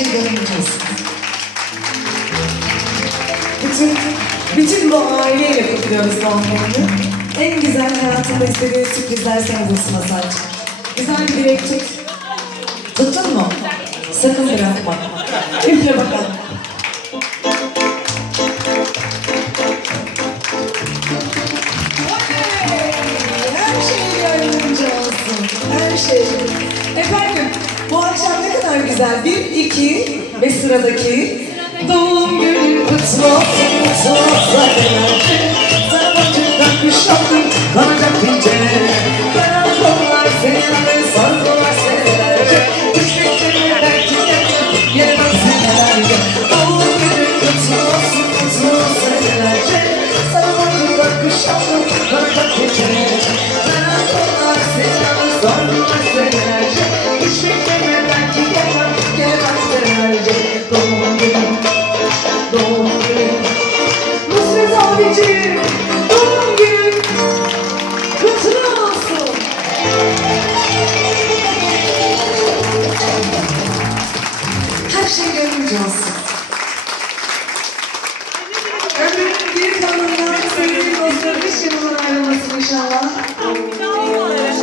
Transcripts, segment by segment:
olsun. Bütün, bütün bu aileyle kutluyoruz doğum. En güzel hayatımda istediğin sürprizler sen olsun Hasan'cığım. Güzel bir dilek tut. Tuttun mu? Sakın bırakma. Üfle bakalım. Her şey gönlünce olsun. Her şey. Efendim, bu akşam kadar güzel. Bir, iki ve sıradaki doğum günü kutlu olsun, kutlu olsun. Sana bacaktan kuş oldum, kanacak pencere. Karan kollar seneler, sardılar senelerce. Düşmeklerine belki geldim, yenemem senelerce. Doğum günü kutlu olsun, kutlu olsun senelerce. Sana bacaktan kuş oldum, kanacak pencere. Karan kollar seneler, sardılar gönlünce olsun. Ömrünün geri kalanından sevdiğin dostların hiç yanından ayrılmasın inşallah. Bir daha olmaz.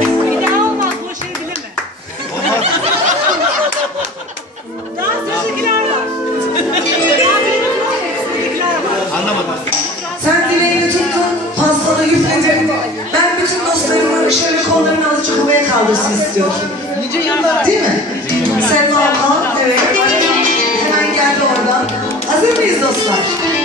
Bir daha olmaz. Bu şey bilir mi? Daha sözdekiler var. Daha benim var. Sen dileğini tuttun, pastana üfledin. Ben bütün dostlarımın şöyle kollarını azıcık havaya kaldırsın istiyorum. Nice yıllar. Değil Hazır isso dostlar?